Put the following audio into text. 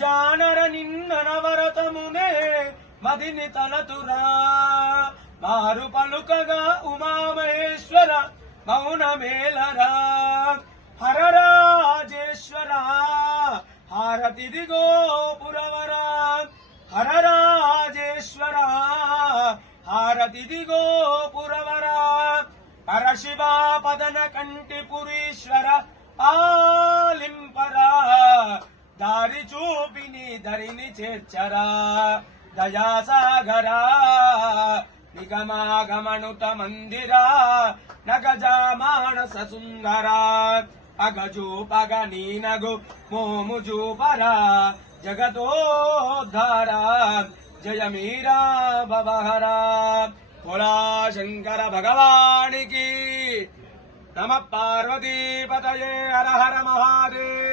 జానర నిన్న నవరతమునే మదిని తలతురా మారు పలుకగా ఉమామహేశ్వర మౌనమేలరా హరరాజేశ్వర హారతిదిగో పురవరా హరరాజేశ్వర హారతిదిగో పురవరా పరశివా పదన కంటి పురీశ్వర ఆలింపరా దారి చూపిని ధరిని చేర్చరా దయాసాగరా నిగమాగమనుత మందిరా నగజామానస సుందరా అగజూపగ నీనగు మోము జూపరా జగతోద్ధారా జయ మీరా భవహరా భోళా శంకర భగవానికి నమ పార్వతీపతయే హర హర మహాదేవ్।